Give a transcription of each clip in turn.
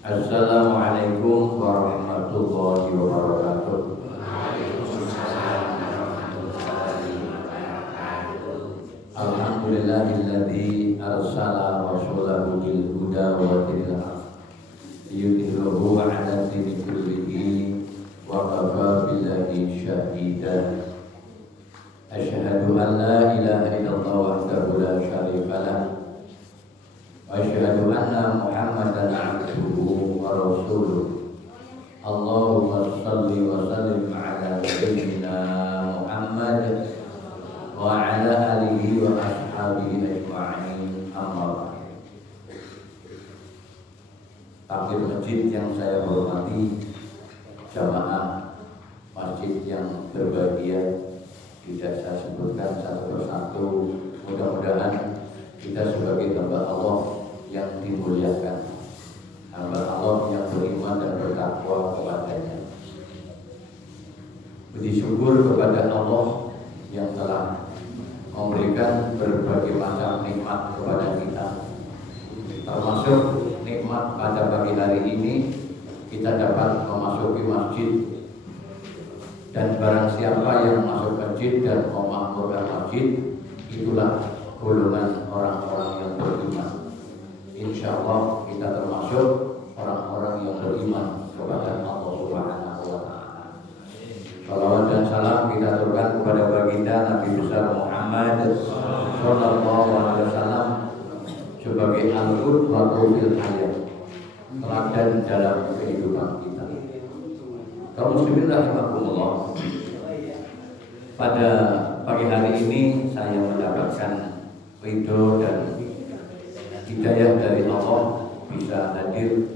Assalamualaikum warahmatullahi wabarakatuh. Alhamdulillahilladzi arsala rasulahu bil huda wa dinil haq liyudhhirahu 'ala dini kullihi wa kafa billahi shahida. Asyhadu an la ilaha illallah wahdahu la syarika lah wa asyhadu anna Muhammadan 'abduhu wa rasuluh. Allahumma shalli wa sallim 'ala sayyidina Muhammad wa 'ala alihi wa ashabihi ajma'in. Amma ba'd. Takbir masjid yang saya hormati, jamaah masjid yang berbahagia, tidak saya sebutkan satu persatu. Mudah-mudahan kita sebagai hamba Allah yang dimuliakan, hamba Allah yang beriman dan bertakwa kepadanya, bersyukur kepada Allah yang telah memberikan berbagai macam nikmat kepada kita, termasuk nikmat pada pagi hari ini kita dapat memasuki masjid. Dan barang siapa yang masuk masjid dan memakmurkan masjid, itulah golongan orang-orang yang beriman. Insya Allah kita termasuk orang-orang yang beriman kepada Allah Subhanahu wa Ta'ala. Salawat dan salam kita aturkan kepada baginda Nabi besar Muhammad Sallallahu Alaihi Wasallam sebagai al-qudwatul fil hayat, teladan dalam kehidupan kita. Kaum muslimin rahimakumullah, pada pagi hari ini saya mendapatkan ridho dan hidayah dari Allah bisa hadir,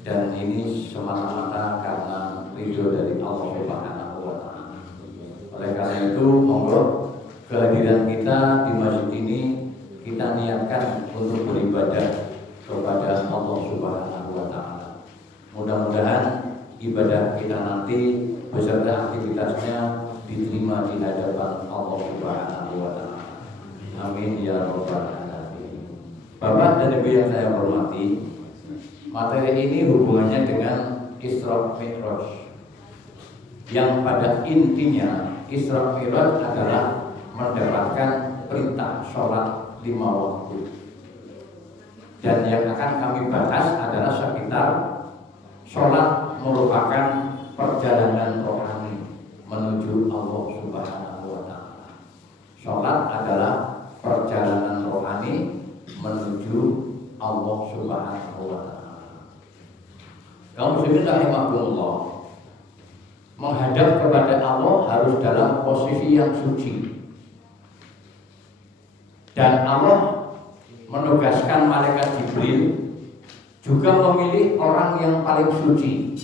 dan ini semata-mata karena ridho dari Allah Subhanahu wa Ta'ala. Oleh karena itu, monggo kehadiran kita di masjid ini kita niatkan untuk beribadah kepada Allah Subhanahu wa Ta'ala. Mudah-mudahan ibadah kita nanti beserta aktivitasnya diterima di hadapan Allah Subhanahu wa Ta'ala. Amin ya rabbal alamin. Bapak dan Ibu yang saya hormati, materi ini hubungannya dengan Isra Mi'raj, yang pada intinya Isra Mi'raj adalah mendapatkan perintah sholat 5 waktu. Dan yang akan kami bahas adalah sekitar sholat merupakan perjalanan rohani menuju Allah Subhanahu wa Ta'ala. Sholat adalah perjalanan rohani menuju Allah Subhanahu wa Ta'ala. Kaum muslimin rahimakumullah, menghadap kepada Allah harus dalam posisi yang suci. Dan Allah menugaskan malaikat Jibril juga memilih orang yang paling suci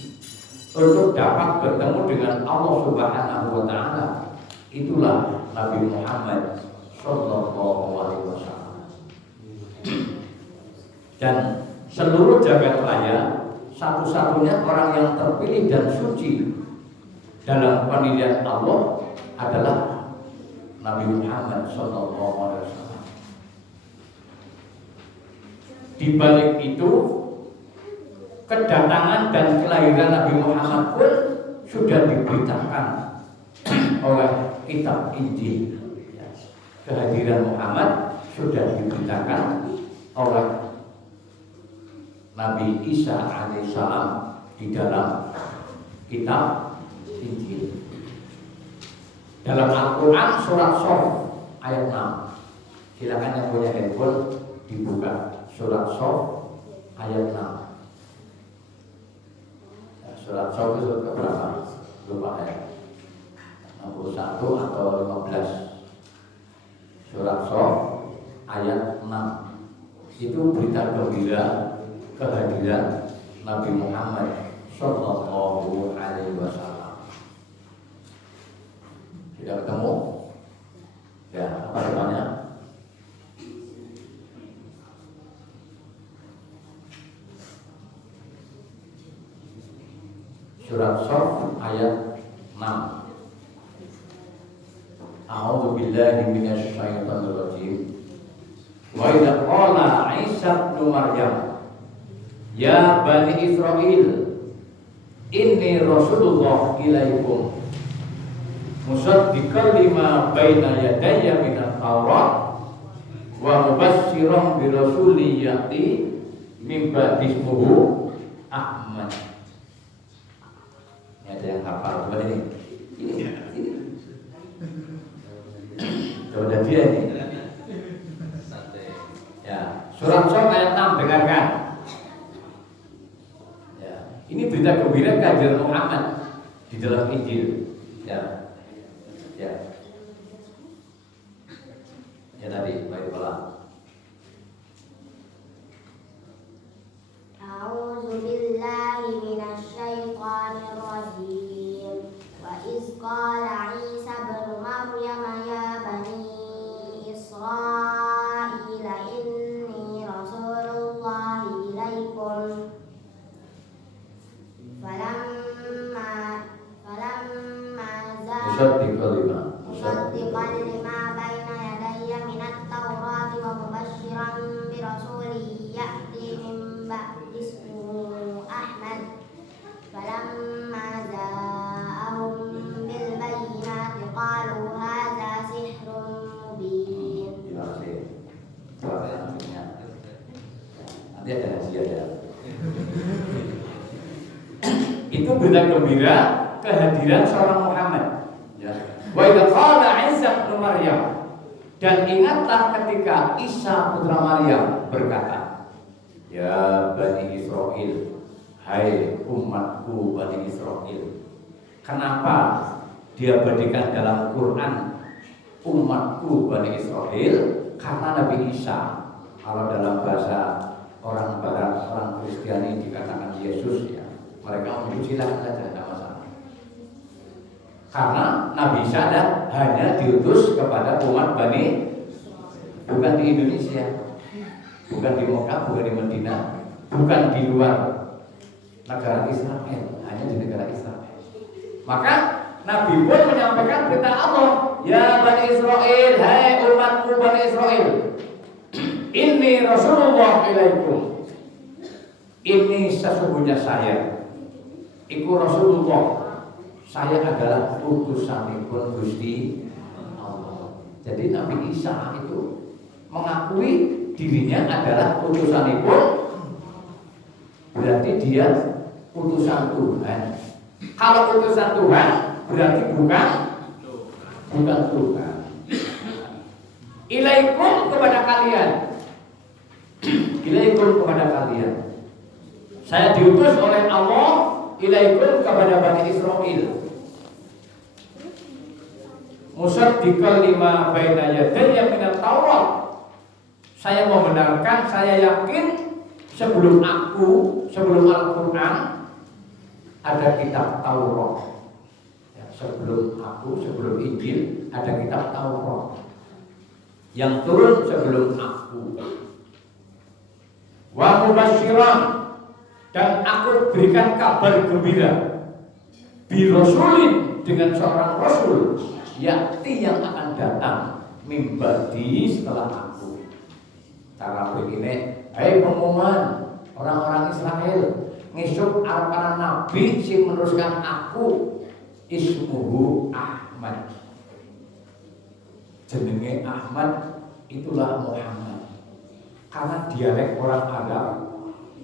untuk dapat bertemu dengan Allah Subhanahu wa Ta'ala. Itulah Nabi Muhammad Sallallahu Alaihi Wasallam. Dan seluruh jagat raya, satu-satunya orang yang terpilih dan suci dalam penilaian Allah adalah Nabi Muhammad Sallallahu Alaihi Wasallam. Di balik itu, kedatangan dan kelahiran Nabi Muhammad pun sudah diberitakan oleh kitab Injil. Kehadiran Muhammad sudah diberitakan oleh Nabi Isa alaihissalam di dalam kitab Injil. Dalam Al-Quran surat Shaf ayat 6. Silakan yang punya handphone dibuka. Surat Shaf ayat 6. Surat Shaf itu surat berapa? Lupa ya, 61 atau 15. Surat Shaf ayat 6. Itu berita gembira kehadiran Nabi Muhammad Sallallahu Alaihi Wasallam. Sudah ketemu? Ya, apa depannya? Surat Shaf ayat 6. A'udzu billahi minasy syaithanir rajim. Wa idza qala Isa ibnu Maryam Ya Bani Israel, inni Rasulullah ilaikum musaddiqan lima baina yadayya minat Taurat wa mubassyiran bi rasulin ya'ti min ba'di ismuhu Ahmad. Ini ada yang hafal bukan ini? Ini. Coba dia ini. Ya, surat Shad ayat 6 dengarkan. Ya, ini berita gembira kehadiran Muhammad di dalam Injil. Ya. Ya. Ya tadi baik pula. A'udzu billahi minasy syaithanir rajim. Wa iz qala Isa ibnu Maryam ya bani Israil inni rasulullah ilaikum musaddiqan lima baina yadayya minat Taurati wa mubasysyiran bi rasulin ya'ti min ba'di ismuhu Ahmad. Falamma ja'ahum bil bayyinati qalu hadza sihrun mubin. Nanti ada hadiah ya. Itu berita gembira kehadiran seorang Muhammad. Ya. Wa idza qala Isa bin Maryam, dan ingatlah ketika Isa putra Maryam berkata, ya Bani Israel, hai umatku Bani Israel. Kenapa dia berikan dalam Quran umatku Bani Israel? Karena Nabi Isa, kalau dalam bahasa orang Barat, orang Kristiani dikatakan Yesus, ya mereka mengucilah saja, tidak masalah. Karena Nabi Isa hanya diutus kepada umat Bani, bukan di Indonesia, bukan di Mekah, bukan di Madinah, bukan di luar negara Israel, hanya di negara Israel. Maka Nabi pun menyampaikan berita Allah, ya Bani Israel, hai umatku Bani Israel, inni Rasulullah ilaikum, ini sesungguhnya saya, iku Rasulullah, saya adalah utusanipun Gusti Allah. Jadi Nabi Isa itu mengakui dirinya adalah utusanipun, berarti dia utusan Tuhan. Kalau utusan Tuhan berarti bukan Tuhan. Ilaikum kepada kalian, ilaikum kepada kalian. Saya diutus oleh Allah ilaikum kepada Bani Israel. Musaddiqan lima baina yadayya minat Taurat. Saya membenarkan, saya yakin sebelum Al-Quran ada kitab Taurat. Ya, sebelum Injil ada kitab Taurat yang turun sebelum aku. Wa mubasysyiran, dan aku berikan kabar gembira bi rasulin, dengan seorang rasul yakti yang akan datang mimbadi setelah aku. Cara begini, hai pengumuman orang-orang Israel, ngisuk para nabi sing meneruskan aku, ismuhu Ahmad, jenenge Ahmad, itulah Muhammad. Karena dialek orang Arab,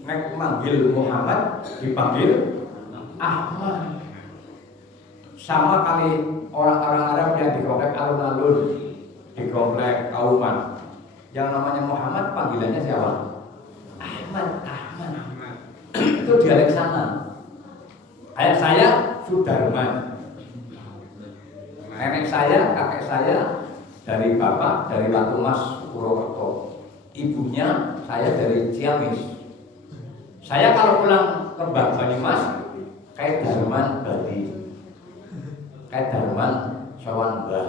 nek manggil Muhammad dipanggil Ahmad. Sama kali orang-orang Arab yang di komplek alun-alun, di komplek Kauman, yang namanya Muhammad panggilannya siapa? Ahmad. Itu dialek sana. Kayak saya Sudarman, nenek saya, kakek saya dari bapak dari Batu Mas Purwokerto, ibunya saya dari Ciamis. Saya kalau pulang ke Banyumas kayak Darman Bali, kayak Darman Sawan Mbah.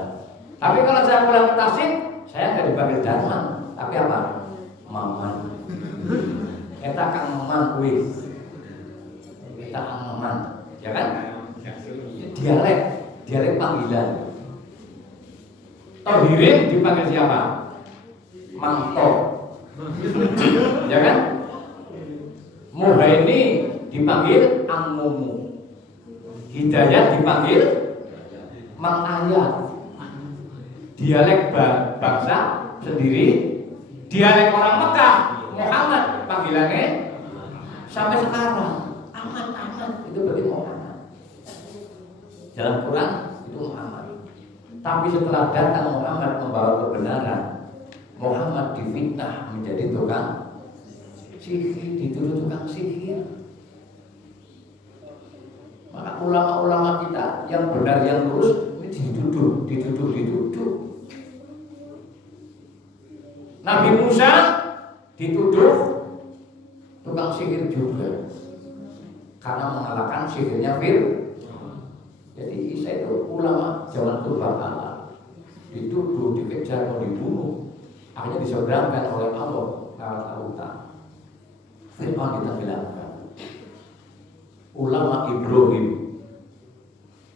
Tapi kalau saya pulang ke Tasik, saya nggak dipanggil Darman, tapi apa? Maman. Kita Kang Maman kuwi. Kita Kang Maman, ya kan? Dialek panggilan. Tohirin dipanggil siapa? Mangto. Ya kan? Muhaini dipanggil Angmumu, Hidayat dipanggil Mang Ayat. Dialek bangsa sendiri, dialek orang Mekah Muhammad panggilannya sampai sekarang Ahmad itu berarti Muhammad. Dalam Quran itu Muhammad. Tapi setelah datang Muhammad membawa kebenaran, Muhammad difitnah menjadi tukang sihir, dituduh tukang sihir. Maka ulama-ulama kita yang benar yang lurus ini dituduh. Nabi Musa dituduh tukang sihir juga karena mengalahkan sihirnya Fir'aun. Jadi Isa itu ulama zaman purbakala, dituduh, dikejar, mau dibunuh, akhirnya diseberangkan oleh Allah Ta'ala. Fir'aun ditenggelamkan. Ulama Ibrahim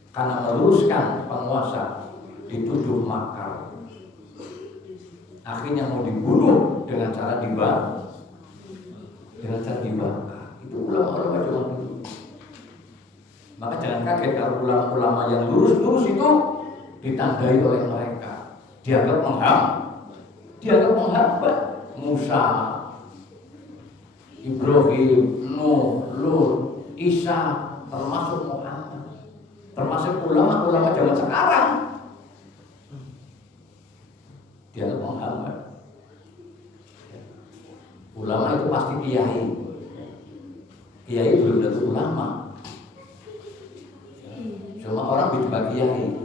karena meluruskan penguasa dituduh makar, akhirnya mau dibunuh dengan cara dibakar. Itu ulama-ulama zaman dulu. Maka jangan kaget kalau ulama-ulama yang lurus itu ditandai oleh mereka, dianggap menghambat. Musa, Ibrahim, Nuh, Lut, Isa, termasuk Muhammad, termasuk ulama-ulama zaman sekarang, dianggap menghambat. Ulama itu pasti kiai. Kiai belum tentu ulama. Cuma orang bilang kiai.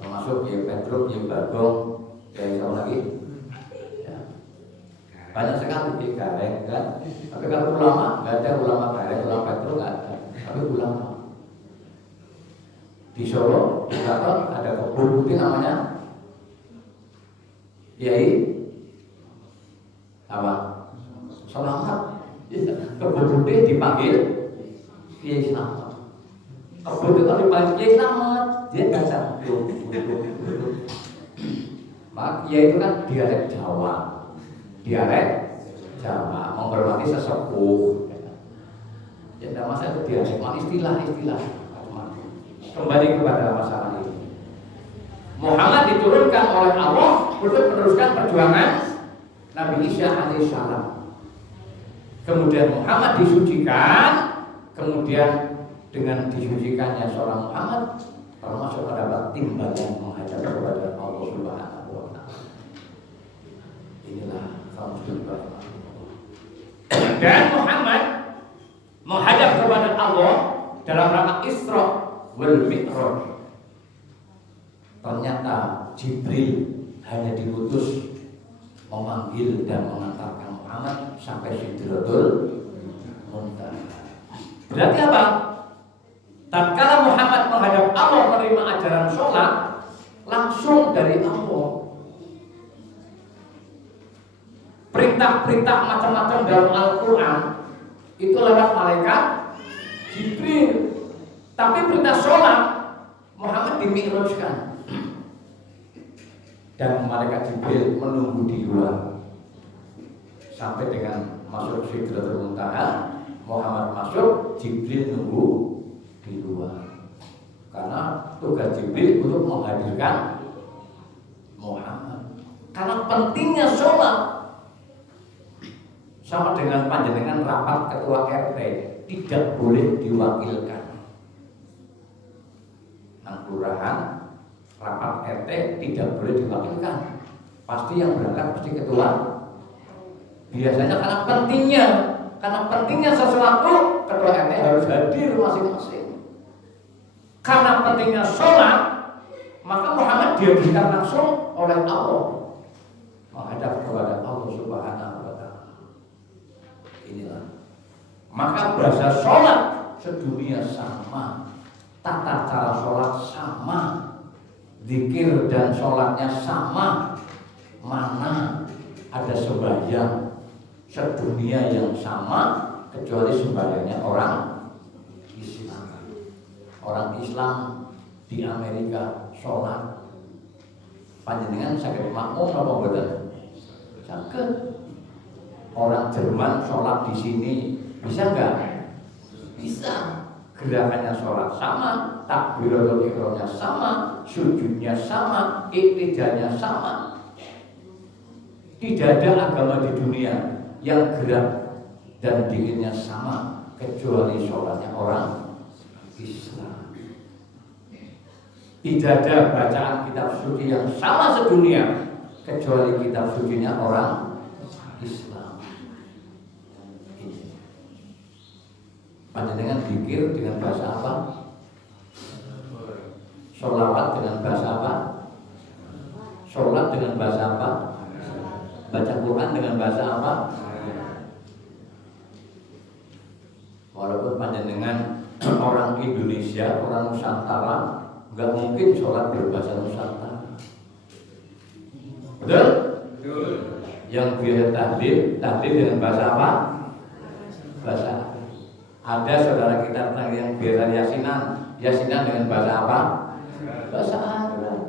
Termasuk Kiai Petruk, Kiai Bagong, Kiai siapa lagi? Ya. Banyak sekali Kiai Gareng kan. Tapi kalau ulama, nggak ada ulama Gareng, ulama Petruk nggak ada. Tapi ulama. Di Solo, di Keraton ada kebun putih namanya Kiai apa? Selamat. Kebun putih dipanggil Kiai Selamat. Kebun itu dipanggil Kiai Selamat, dia datang. Maka Kiai itu kan dialek Jawa, menghormati sesepuh. Ya tidak masalah itu dialek, istilah. Kembali kepada masalah ini. Muhammad diturunkan oleh Allah untuk meneruskan perjuangan Nabi Isa alaihissalam. Kemudian Muhammad disucikan, kemudian dengan disucikannya seorang Muhammad termasuk mendapat timbangan menghadap kepada Allah Subhanahu wa Ta'ala. Inilah dan Muhammad menghadap kepada Allah dalam rangka Isra wal Mi'raj. Ternyata Jibril hanya diutus memanggil dan mengantarkan Muhammad sampai Sidratul Muntaha. Berarti apa? Tatkala Muhammad menghadap Allah menerima ajaran sholat langsung dari Allah. Perintah-perintah macam-macam dalam Al-Quran itu lewat malaikat Jibril. Tapi perintah sholat Muhammad dimi'rajkan dan malaikat Jibril menunggu di luar sampai dengan masuk Sidratul Muntaha. Muhammad masuk, Jibril nunggu di luar karena tugas Jibril untuk menghadirkan Muhammad. Karena pentingnya sholat, sama dengan panjenengan rapat ketua RT tidak boleh diwakilkan. Nang kelurahan rapat RT tidak boleh diwakilkan. Pasti yang berangkat pasti ketua. Biasanya karena pentingnya sesuatu, ketua RT harus hadir masing-masing. Karena pentingnya sholat, maka Muhammad dihadirkan langsung oleh Allah menghadap kepada Allah Subhanahu wa Ta'ala. Inilah. Maka bahasa sholat sedunia sama, tata cara sholat sama, zikir dan sholatnya sama. Mana ada sembahyang sedunia yang sama kecuali sembahyangnya orang Islam. Orang Islam di Amerika sholat panjenengan sakit makmum apa betul? Sakit. Orang Jerman sholat di sini bisa nggak? Bisa. Gerakannya sholat sama, takbiratul ihramnya sama, sujudnya sama, iktidalnya sama. Tidak ada agama di dunia yang gerak dan dirinya sama kecuali sholatnya orang Islam. Tidak ada bacaan kitab suci yang sama sedunia kecuali kitab sucinya orang Islam. Panjenengan zikir dengan bahasa apa? Sholawat dengan bahasa apa? Sholat dengan bahasa apa? Baca Quran dengan bahasa apa? Walaupun panjenengan orang Indonesia, orang Nusantara, nggak mungkin sholat berbahasa Nusantara. Betul? Betul. Yang biasa tahlil dengan bahasa apa? Bahasa. Ada saudara kita yang biasa yasinan dengan bahasa apa? Bahasa Arab.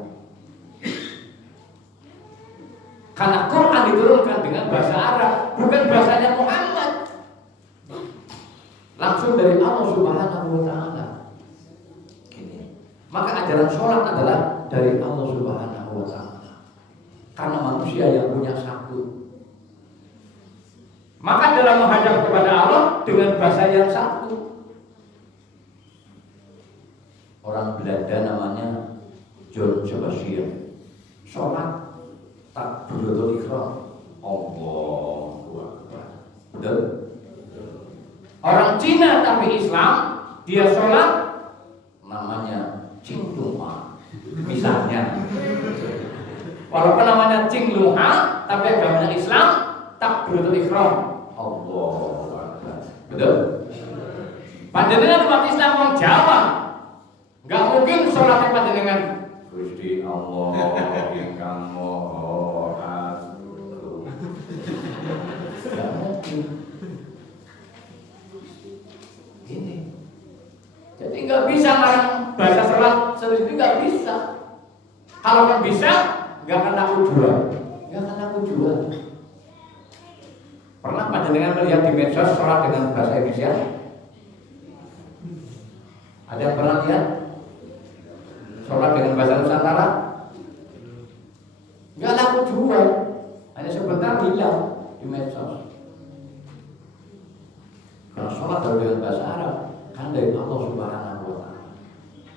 Karena Quran diturunkan dengan bahasa Arab, bukan bahasanya Muhammad. Langsung dari Allah Subhanahu wa taala. Maka ajaran sholat adalah dari Allah Subhanahu wa taala. Karena manusia yang punya satu. Maka dalam menghadap kepada Allah dengan bahasa yang satu. Orang Belanda namanya John Sebastian. Sholat takbiratul ihram. Allahu Akbar. Betul? Orang Cina tapi Islam, dia sholat namanya Cing Luha. Misalnya. Walaupun namanya Cing Luha, tapi agamanya Islam, takbiratul ihram. Allahu Akbar. Betul? Panjenengan umat Islam orang Jawa, nggak mungkin sholatnya panjenengan Gusti Allah ingkang Maha Agung. Nggak mungkin. Ini. Jadi nggak bisa ngarang bahasa sholat sendiri, nggak bisa. Kalau kan bisa, nggak akan aku jual. Nggak akan aku jual. Pernah panjenengan melihat di medsos sholat dengan bahasa Indonesia? Ada yang pernah lihat sholat dengan bahasa Nusantara? Nggak laku jual, hanya sebentar hilang di medsos. Kalau sholat dengan bahasa Arab kan dari Allah Subhanahu wa taala.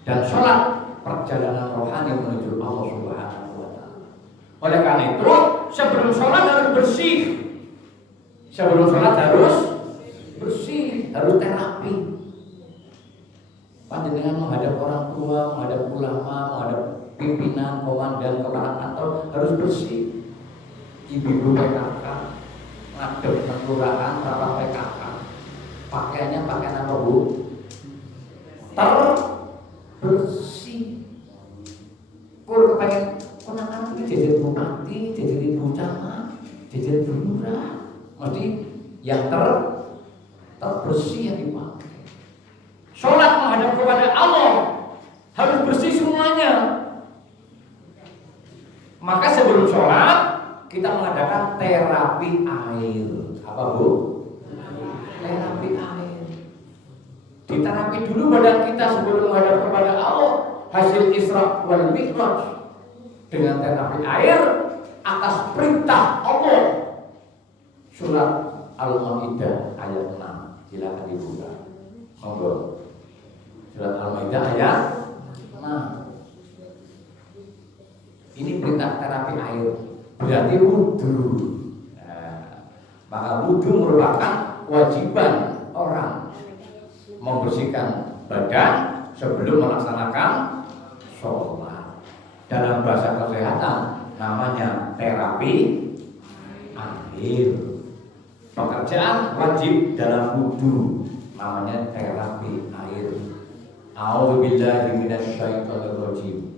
Dan sholat perjalanan rohani menuju Allah Subhanahu wa taala. Oleh karena itu, sebelum sholat harus bersih. Sebelum sholat harus bersih, harus terapi. Panjenengan menghadap orang tua, menghadap ulama, menghadap pimpinan, komandan, kepala kantor harus bersih. Ibu-ibu PKK, ngadep kelurahan, rapat PKK, pakaiannya pakaian apa bu? Bersih. Kur kepengen konangan ini jajan bupati, jajan ibu camat, jajan lurah. Mesti yang terbersih yang dipakai. Sholat menghadap kepada Allah harus bersih semuanya. Maka sebelum sholat kita mengadakan terapi air. Apa bu? Terapi air. Diterapi dulu badan kita sebelum menghadap kepada Allah. Hasil Isra wal Mi'raj dengan terapi air atas perintah Allah. Surat Al-Maidah ayat 6. Silakan dibuka. Monggo. Surat Al-Maidah ayat 6. Ini perintah terapi air. Berarti wudu. Nah, maka wudu merupakan kewajiban orang membersihkan badan sebelum melaksanakan sholat. Dalam bahasa kesehatan namanya terapi air. Pekerjaan wajib dalam wudu namanya terapi air. A'udzubillahi minasyaitonir rajim.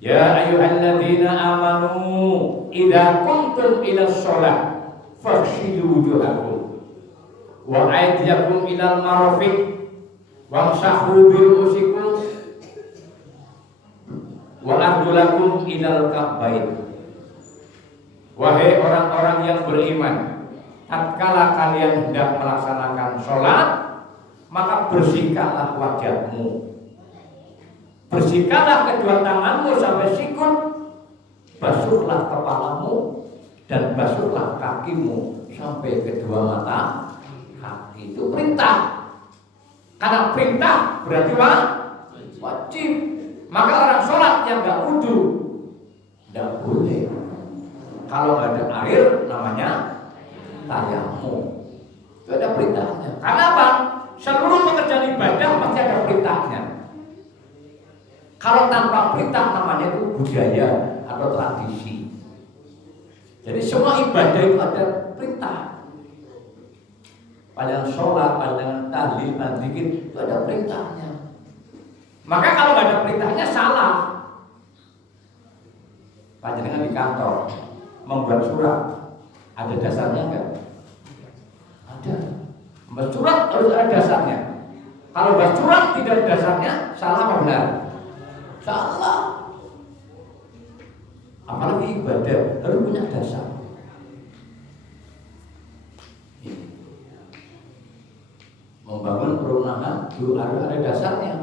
Ya ayyuhalladzina amanu idza qumtum ila shalah faghsilu wujuhakum wa aydiyakum ilal marafiq wamsahu bi ru'usikum wa arjulakum ilal ka'bayn. Wahai orang-orang yang beriman, tatkala kalian hendak melaksanakan sholat, maka bersihkanlah wajahmu, bersihkanlah kedua tanganmu sampai sikut, basuhlah kepalamu, dan basuhlah kakimu sampai kedua mata kaki. Itu perintah. Karena perintah berarti wajib. Maka orang sholat yang gak wudu tidak boleh. Kalau nggak ada air namanya tayamum. Itu ada perintahnya. Karena apa? Seluruh pekerjaan ibadah pasti ada perintahnya. Kalau tanpa perintah namanya itu budaya atau tradisi. Jadi semua ibadah itu ada perintah. Panjang sholat, panjang tahlil, panjang zikir itu ada perintahnya. Maka kalau nggak ada perintahnya salah. Panjenengan di kantor membuat surat, ada dasarnya enggak? Ada. Membuat surat harus ada dasarnya. Kalau membuat surat tidak ada dasarnya, salah apa benar? Salah. Apalagi ibadah harus punya dasar. Membangun perumahan harus ada dasarnya.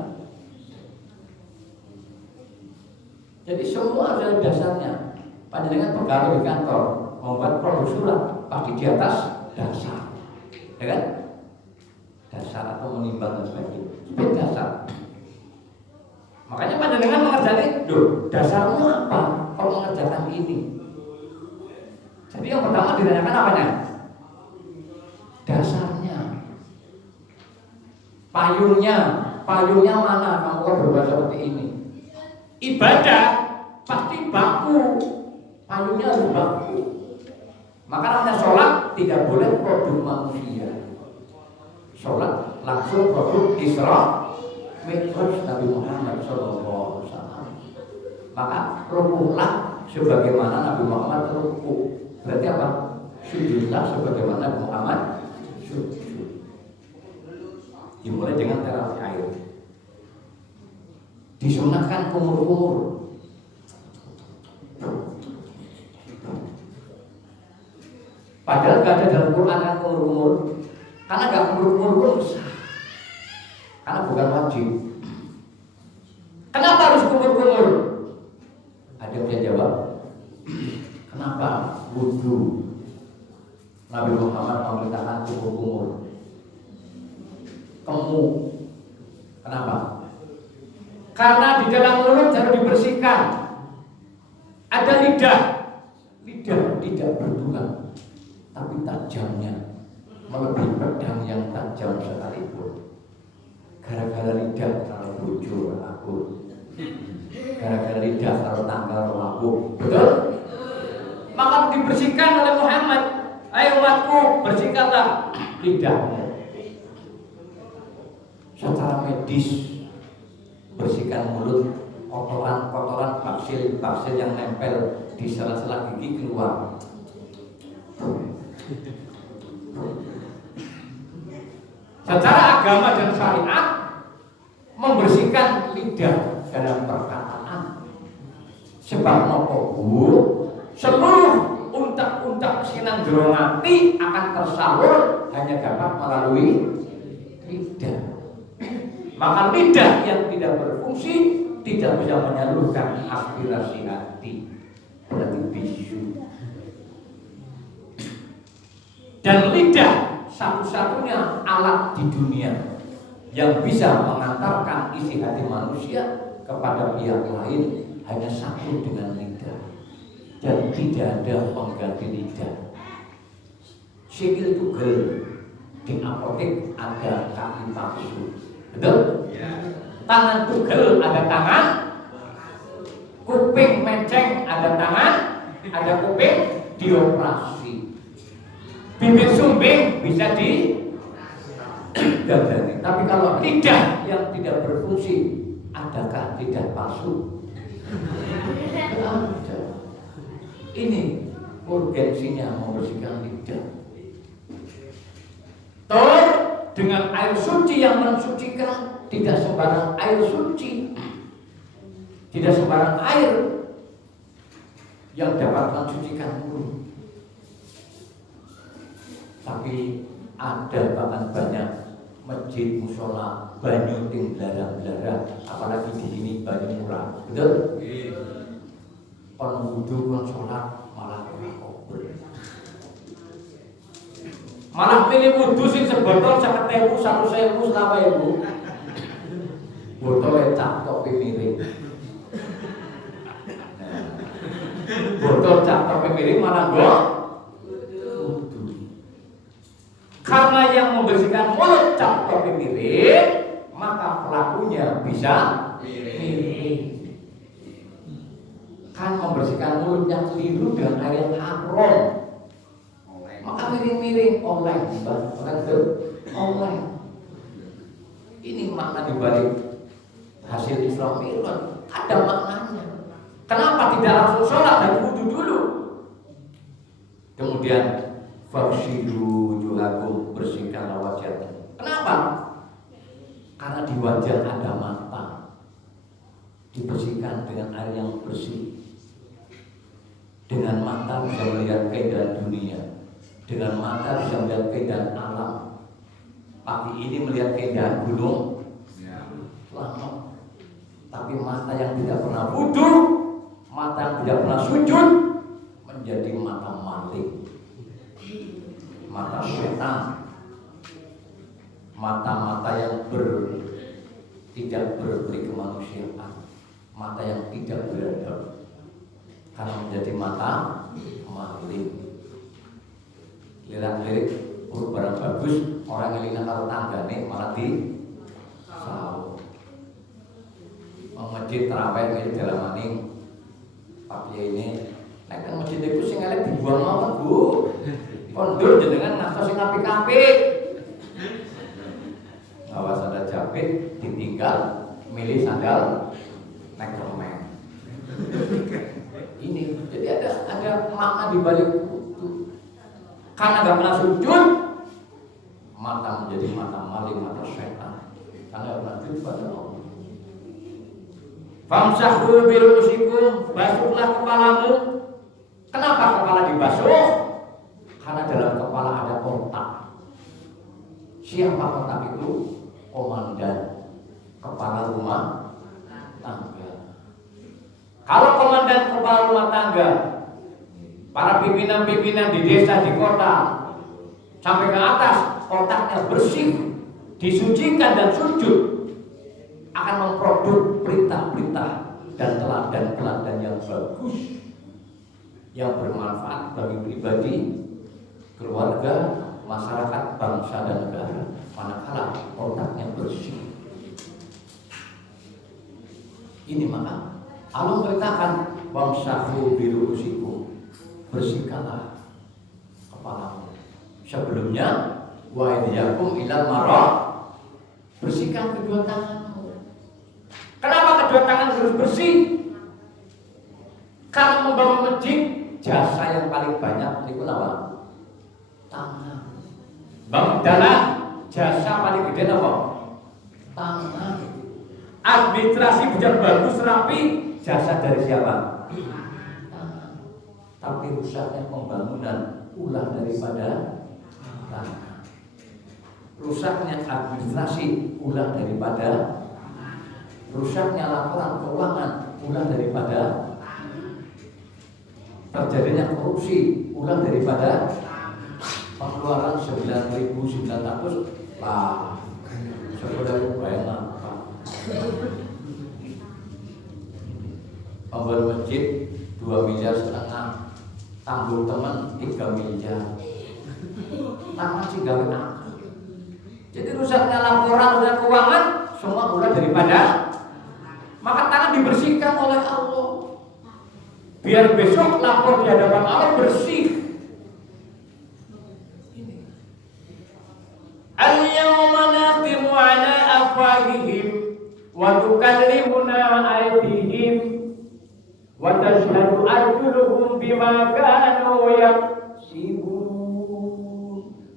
Jadi semua ada dasarnya. Panjenengan pegawai di kantor membuat produk surat pasti di atas dasar, ya kan? Dasar atau menimbang dan sebagainya. Itu dasar. Makanya panjenengan mengerjakan itu. Dasarnya apa? Kalau mengerjakan ini. Jadi yang pertama ditanyakan apanya? Dasarnya. Payungnya mana? Kamu kan berbuat seperti ini. Ibadah pasti baku, payungnya harus baku. Maka namanya sholat tidak boleh produk manusia. Sholat langsung produk Isra Mi'raj Nabi Muhammad SAW. Maka rukuhlah sebagaimana Nabi Muhammad rukuh. Berarti apa? Sujudlah sebagaimana Nabi Muhammad sujud. Dimulai dengan terapi air. Disunahkan kumur-kumur. Padahal gak ada dalam Quran yang kumur-kumur. Karena gak kumur-kumur pun sah. Karena bukan wajib. Kenapa harus kumur-kumur? Ada yang bisa jawab? Kenapa wudu Nabi Muhammad memerintahkan kumur-kumur? Kemu. Kenapa? Karena di dalam mulut harus dibersihkan. Ada lidah tidak berdurang, tapi tajamnya melebihi pedang yang tajam sekalipun. Gara-gara lidah kalau bujur aku, gara-gara lidah kalau tanggal aku, betul? Maka dibersihkan oleh Muhammad. Ayo umatku, bersihkanlah lidahmu. Secara medis, bersihkan mulut, kotoran baksil yang nempel di sela-sela gigi keluar. Secara agama dan syariat, membersihkan lidah dalam perkataan. Sebab nopo bu, seluruh untak-untak sinang jero ati akan tersalur hanya dapat melalui lidah. Maka lidah yang tidak berfungsi tidak bisa menyalurkan aspirasi hati, berarti bisu. Dan lidah satu-satunya alat di dunia yang bisa mengantarkan isi hati manusia kepada pihak lain hanya satu dengan lidah, dan tidak ada pengganti lidah. Sikil tugel di apotek ada kaki palsu, betul? Tangan tugel ada tangan, kuping menceng ada tangan, ada kuping dioperasi, bibir sumbing bisa digandani. Tapi kalau lidah yang tidak berfungsi, adakah lidah palsu? Ada. Ini urgensinya membersihkan lidah. Tor dengan air suci yang mensucikan. Tidak sembarang air suci, tidak sembarang air yang dapat mensucikan mulut. Tapi ada bahkan banyak masjid musola banyu ting belara-belara, apalagi di sini banyu murah, betul? Kon wudu kon sholat malah kober. Malah pilih wudu sing sebotol 50.000, 100.000, 100.000. Botolnya cak topi miring. Botol cak topi miring malah gak wudu. Karena yang membersihkan mulut cak topi miring, maka pelakunya bisa miring. Kan membersihkan mulut yang keliru dengan air yang haram, maka miring-miring oleh oleh. Ini makna dibalik hasil Isra Mi'raj, ada maknanya. Kenapa tidak langsung sholat dan wudu dulu? Kemudian faghsilu wujuhakum, bersihkanlah wajahnya. Kenapa? Karena di wajah ada mata, dibersihkan dengan air yang bersih. Dengan mata bisa melihat keindahan dunia, dengan mata bisa melihat keindahan alam. Pagi ini melihat keindahan gunung, selamat. Tapi mata yang tidak pernah wudu, mata yang tidak pernah sujud, menjadi mata maling, mata setan, mata-mata yang tidak berberi kemanusiaan, mata yang tidak beradab, karena menjadi mata maling. Lirik-lirik barang bagus, orang yang lina karo tanggane malah di sahur. Masjid terawih ini dalam maning Pak ini nek nang masjid itu sing elek dibuang mawon, Bu. Kondur jenengan nasta sing apik-apik. Awas ada jepit ditinggal, milih sandal naik permen. Ini jadi ada makna di balik itu. Karena gak pernah sujud, mata menjadi mata maling, mata setan. Karena gak pernah sujud pada Allah. Famsahu birusikum, basuhlah kepalamu. Kenapa kepala dibasuh? Karena dalam kepala ada otak. Siapa otak itu? Komandan kepala rumah tangga. Kalau komandan kepala rumah tangga, para pimpinan-pimpinan di desa, di kota, sampai ke atas, otaknya bersih, disucikan dan sujud, akan memproduk perintah-perintah dan teladan-teladan yang bagus, yang bermanfaat bagi pribadi, keluarga, masyarakat, bangsa dan negara. Manakala otaknya bersih. Ini maka Allah merintahkan wamsahu birusikum, bersihkanlah kepalamu. Sebelumnya wa aydiyakum ilal marah, bersihkan kedua tanganmu. Kenapa kedua tangan harus bersih? Karena membangun masjid, jasa yang paling banyak itu apa? Tangan. Bangun dalam, jasa paling gede apa? Tangan. Administrasi biar bagus rapi, jasa dari siapa? Tangan. Tapi rusaknya pembangunan ulah daripada tangan. Rusaknya administrasi ulah daripada, rusaknya laporan keuangan ulah daripada, terjadinya korupsi ulah daripada, pengeluaran 9.900 lah. Saudara bayangkan Pak, pembangunan masjid 2,5 miliar, tanggul teman 3 miliar. Tangan sih gawe akal. Jadi rusaknya laporan, rusaknya keuangan semua ulah daripada, maka tangan dibersihkan oleh Allah. Biar besok lapor di hadapan Allah bersih. Al-yawma nakhtimu ala afwahihim wa tukallimuna aydihim wa tashhadu arjuluhum bima kanu yaksibun.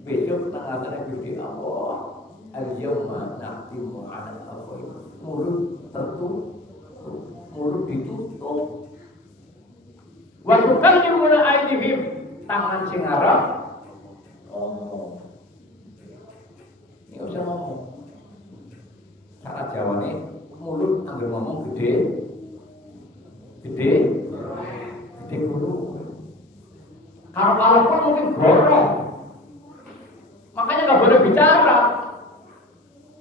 Besok tengah-tengah Gusti Allah, al-yawma nakhtimu ala afwahihim, mulut tertutup, mulut ditutup. Wa tukallimuna aydihim, tangan sing arep Jawane mulut anggar ngomong gede guru. Kalau pun mungkin gorong. Makanya nggak boleh bicara.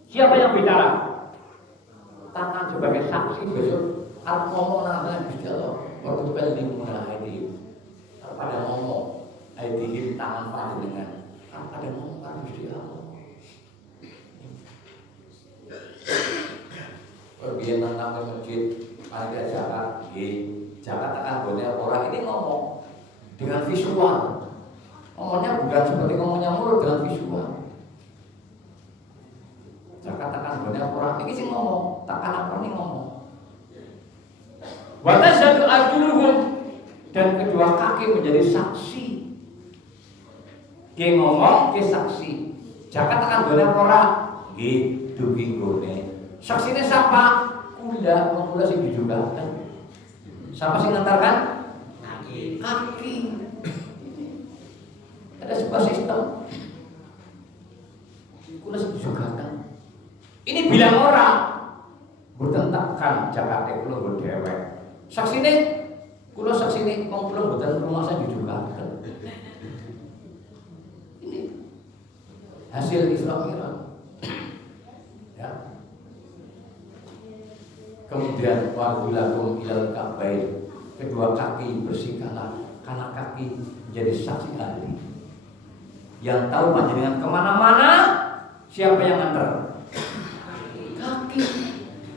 Siapa yang bicara? Tangan sebagai saksi besok. Harus ngomong namanya Gusti Allah. Waktu pelimuna hadir. Pada ngomong, hadir tangan panjenengan. Ada ngomong kan Gusti Allah. Perbian nang masjid, ada jarak, Jakarta kan boleh orang ini ngomong dengan visual. Ngomongnya bukan seperti ngomongnya mulut, dengan visual. Jakarta kan boleh orang ini sih ngomong, takkan apa nih ngomong. Watashadu arjuluhum, dan kedua kaki menjadi saksi. Ki ngomong, ki saksi. Jakarta kan boleh orang, dugi gone. Saksinya siapa? Kula sing dijugakan. Siapa sih ngantarkan? Kaki. Ada sebuah sistem. Kula sing dijugakan. Ini bilang orang bertentakkan Jakarta kula nggo dhewek. Saksine kula saksine wong kula mboten rumah saya dijugakan. Ini hasil Isra Mi'raj. Ya. Kemudian wa'dulakum ilal ka'bain, kedua kaki bersihkanlah, karena kaki menjadi saksi ahli. Yang tahu panjenengan kemana-mana, siapa yang antar? Kaki.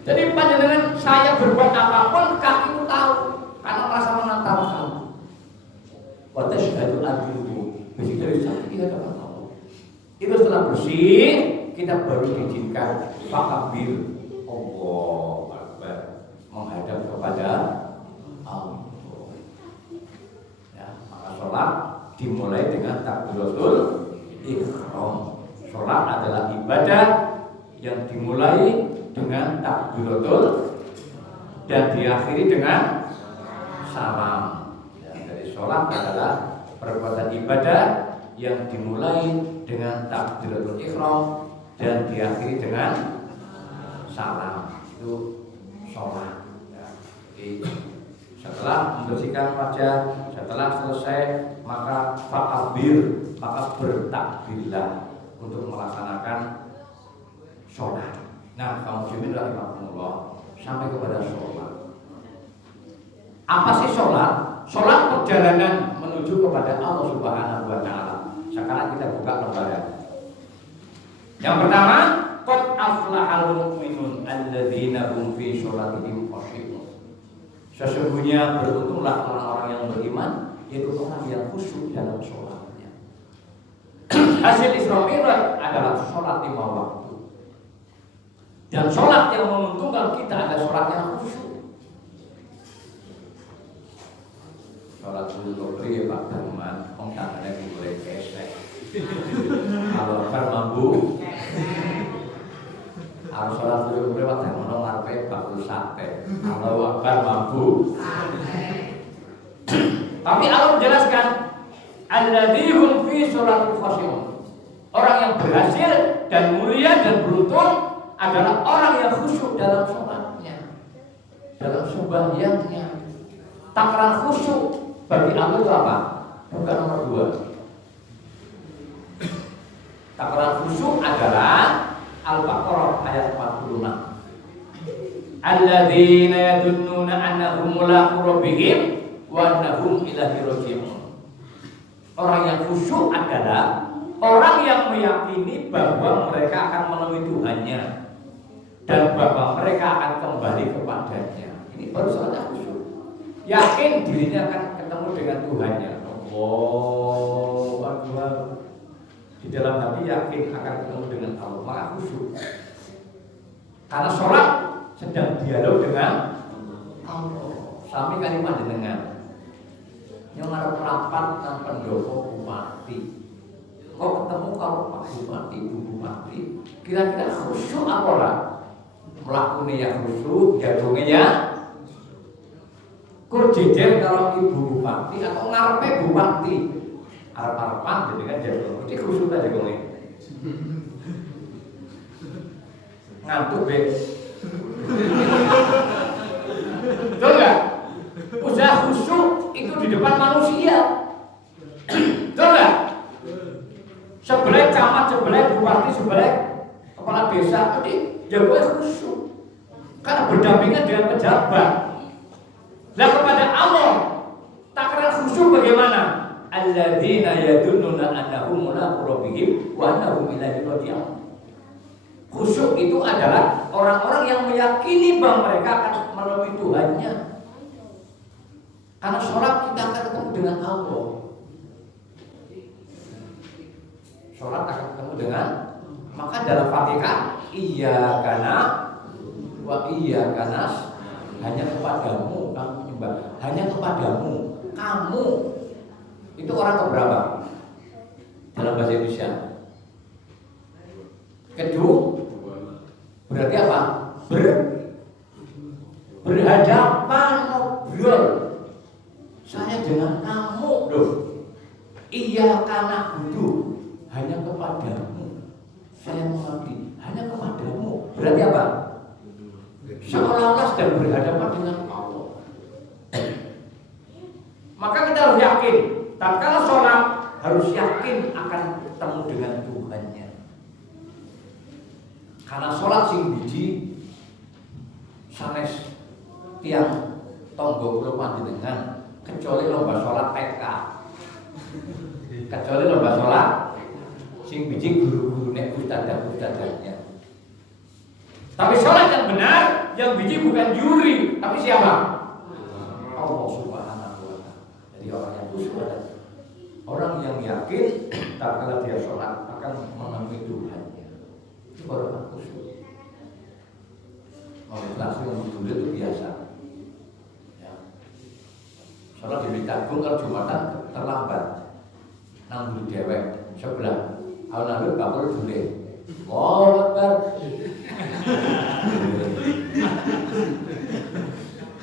Jadi panjenengan saya berbuat apapun, kaki itu tahu, karena merasa mengantarkan. Watashhadu arjuluhum, bersih dari saksi di hadapan Allah. Itu setelah bersih, kita baru diizinkan fakabir Allah. Menghadap kepada Allah. Ya, maka sholat dimulai dengan takbiratul ihram. Sholat adalah ibadah yang dimulai dengan takbiratul dan diakhiri dengan salam. Ya, jadi sholat adalah perbuatan ibadah yang dimulai dengan takbiratul ihram dan diakhiri dengan salam. Itu sholat. Setelah membersihkan wajah, setelah selesai, maka fakabir, maka bertakbirlah untuk melaksanakan sholat. Nah, kaum muslimin rahimakumullah, sampai kepada sholat. Apa sih sholat? Sholat perjalanan menuju kepada Allah Subhanahu wa Ta'ala. Sekarang kita buka lembaran. Yang pertama, qad aflahal mu'minun alladzina hum fi sholatihim khashi'un. Sesungguhnya beruntunglah orang-orang yang beriman, yaitu orang yang khusyuk dalam sholatnya. Hasil Isra Mi'raj adalah sholat 5 waktu. Dan sholat yang menguntungkan kita adalah sholat yang khusyuk. Sholat dulu ya Pak Darman, om tangannya boleh gesek. Kalau kan mampu, harus sholat dulu Pak Darman ngarepe bakul sate. Kalau kan mampu. Tapi Allah menjelaskan alladzihum fi sholatil khashi'un. Orang yang berhasil dan mulia dan beruntung adalah orang yang khusyuk dalam sholatnya, dalam sembahyangnya. Takaran khusyuk bagi Allah itu apa? Bukan nomor 2. Takaran khusyuk adalah Al-Baqarah ayat 46. Alladzina yadunnuna annahum mulaqu rabbihim wa annahum ilaihi raji'un. Orang yang khusyuk adalah orang yang meyakini bahwa mereka akan menemui Tuhannya dan bahwa mereka akan kembali kepadanya. Ini baru saja khusyuk. Yakin dirinya akan ketemu dengan Tuhannya. Allahu Akbar. Di dalam hati yakin akan ketemu dengan Allah, maka khusyuk. Karena sholat sedang dialog dengan Allah. Sami kali panjenengan. Yang ngarep rapat nang pendopo bupati. Kok ketemu kalau Pak Bupati, Bu Bupati, kira-kira khusyuk apa ora? Melakukannya yang khusyuk, jadungnya ya kur jejer kalau Ibu Bupati atau ngarepe Bupati. Arep-arepan jadi kan jadung. Mesti khusyuk aja kok. Ngantuk be Betul nggak? Usaha khusyuk itu di depan manusia. Betul nggak? Sebelah camat, sebelah bupati, sebelah kepala desa tadi jago khusyuk. Karena berdampingan dengan pejabat. Nah kepada Allah takaran khusyuk bagaimana? Alladzina yadunnuna annahum mulaqu rabbihim wa annahum ilaihi raji'un. Khusyuk itu adalah orang-orang yang meyakini bahwa mereka akan menemui Tuhannya. Karena sholat kita akan ketemu dengan Allah. Sholat akan ketemu dengan, maka dalam Fatihah iyyaka na'budu wa iyyaka nasta'in, hanya kepadamu kami menyembah, hanya kepadamu kamu. Itu orang keberapa dalam bahasa Indonesia? Kedua, berarti apa? Berhadapan, ngobrol. Saya dengan kamu loh. Iyyaka na'budu, hanya kepadamu saya mengabdi, hanya kepadamu. Berarti apa? Seolah-olah sedang berhadapan dengan Allah. Maka kita harus yakin. Tatkala sholat harus yakin akan bertemu dengan Tuhannya. Karena sholat sing biji sanes tiang tonggo kula panjenengan kecuali lomba sholat TK. Kecuali lomba sholat sing biji guru-guru nek ustadzah-ustadzahnya. Tapi sholat yang benar, yang biji bukan juri, tapi siapa? Allah Subhanahu wa ta'ala. Jadi orang yang khusyuk adalah orang yang yakin tatkala dia sholat akan menemui Tuhannya. Itu orang khusyuk. Meditasi yang dulu itu biasa. Ya. Sholat di Bitagung kalau Jumatan terlambat, nang dulu dewek sebelah. Alun-alun bakul dulu. Oh, Akbar.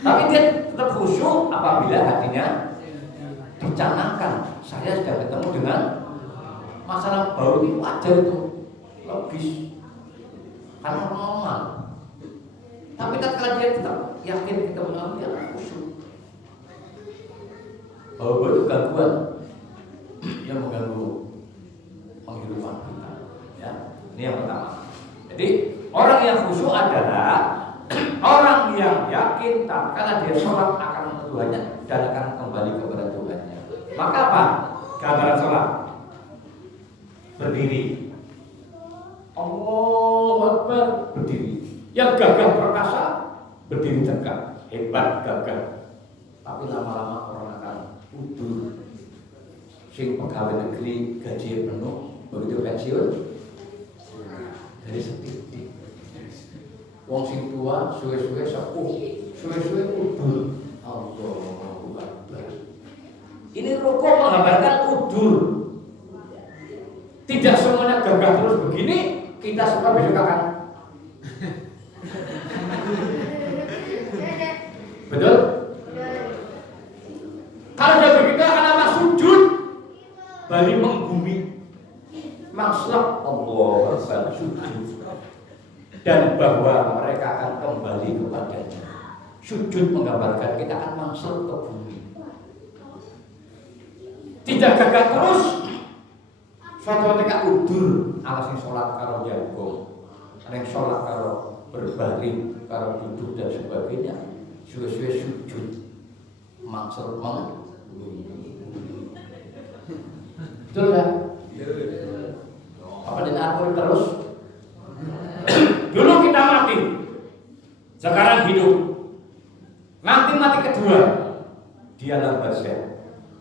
Tapi dia tetap khusyuk apabila hatinya dicanangkan. Saya sudah ketemu dengan masalah baru ini, wajar itu, logis, karena normal. Tapi tatkala dia tetap yakin kita mengalami, dia khusyuk. Bahwa itu gangguan yang mengganggu penghidupan kita. Ya, ini yang pertama. Jadi orang yang khusyuk adalah orang yang yakin tatkala dia sholat akan menemui Tuhannya dan akan kembali kepada Tuhannya. Maka apa? Gambaran sholat berdiri, Allahu Akbar, berdiri. Yang gagah perkasa berdiri tegak, hebat gagah. Tapi lama-lama orang akan udur. Sing pegawai negeri gaji penuh, begitu pensiun dari setitik. Wong sing tua suwe-suwe sepuh, suwe-suwe udur. Allahu Akbar. Ini rukuk menggambarkan udur. Tidak semuanya gagah terus begini, kita semua besok akan. Betul? Kalau dia begitu akan apa? Sujud, bali menggumi, maslak Allah sujud, dan bahwa mereka akan kembali kepadanya. Sujud menggambarkan kita akan mangsur ke bumi. Tidak gagah terus. Suatu ketika udur, alasin sholat karo jagung, ada yang sholat karo berbaring, karo duduk dan sebagainya. Suwe-suwe sujud, mangsur betul kan? Apa dan aku terus? Dulu kita mati, sekarang hidup. Nanti mati kedua di alam barzakh.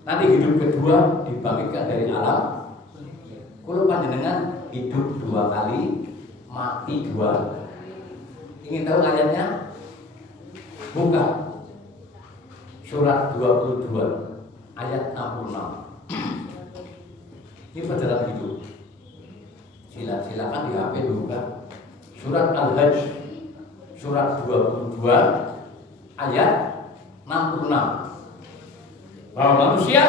Nanti hidup kedua dibangkitkan dari alam. Kalau panjenengan hidup 2 kali, mati 2. Ingin tahu ayatnya? Buka surat 22 ayat 66. Ini perjalanan hidup. Silakan di HP buka surat Al-Hajj surat 22 ayat 66. Bahwa manusia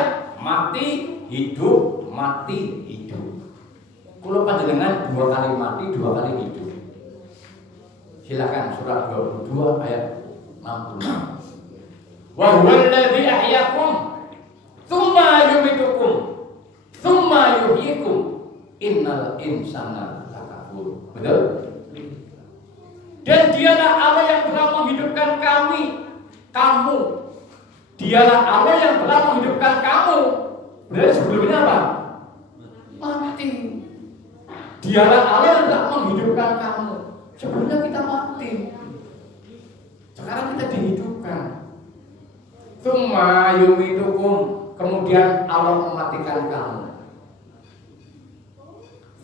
mati hidup, mati hidup. Kalau panjenengan 2 kali mati, 2 kali hidup. Silakan surat 22 ayat 66. Wa huwal ladzi ahyakum tsumma yumitukum tsumma yuhyikum innal insana lakafur. Betul? Dan dialah Allah yang telah menghidupkan kamu. Dialah Allah yang telah menghidupkan kamu. Berarti sebelumnya apa? Mati. Dialah Allah yang telah menghidupkan kamu. Sebelumnya kita mati. Sekarang kita dihidupkan. Tsumma yumitukum, kemudian Allah mematikan kamu.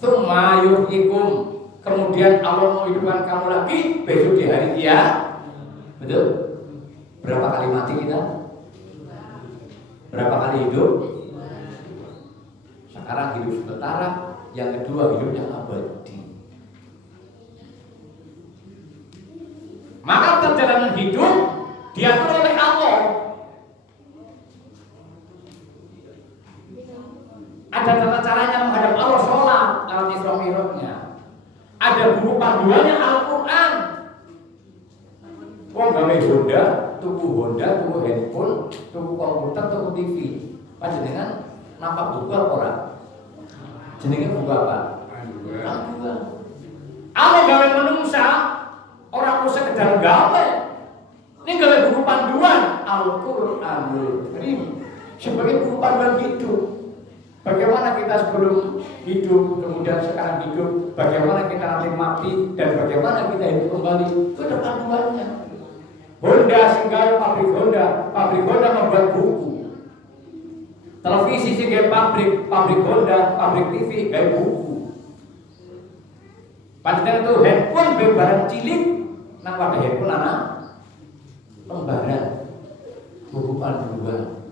Tsumma yuhyikum, kemudian Allah menghidupkan kamu lagi besok di hari kiamat. Betul? Berapa kali mati kita? Berapa kali hidup? Sekarang hidup sementara, yang kedua hidup yang abadi. Maka perjalanan hidup diatur oleh Allah. Ada tata caranya menghadap Allah, sholat lewat Isra Mi'rajnya. Ada buku panduannya Al-Quran. Wong gawe Honda, tuku handphone, tuku komputer, tuku TV. Panjenengan nampak buku apa ora? Jenenge buku apa? Panduan. Allah gawe menungsa, orang usah kejar gawe. Ini gawe buku panduan Al-Qur'anul Karim sebagai buku panduan hidup. Bagaimana kita sebelum hidup, kemudian sekarang hidup, bagaimana kita nanti mati, dan bagaimana kita hidup kembali. Itu ada panduannya. Honda singgah pabrik Honda membuat buku. Televisi singgah pabrik Honda, pabrik TV kayak buku. Padahal itu handphone barang cilik, nang pada handphone anak lembaran buku panduan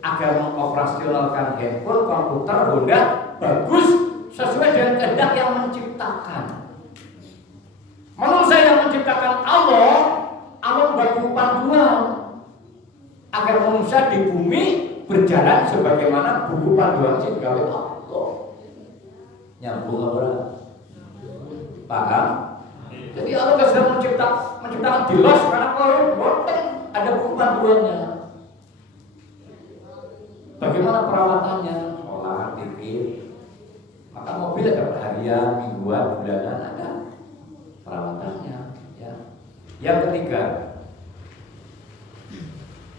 agar mengoperasionalkan handphone, komputer, Honda bagus sesuai dengan kehendak yang menciptakan. Manusia yang menciptakan Allah membuat buku panduan agar manusia di bumi berjalan sebagaimana buku panduan sing gawe Allah. Nyambung apa? Paham? Jadi Allah tidak sedang menciptakan dilos karena kalau ada buku panduannya. Bagaimana perawatannya? Sholat, zikir. Maka mobil ada harian, mingguan, bulanan, ada perawatannya. Ya. Yang ketiga,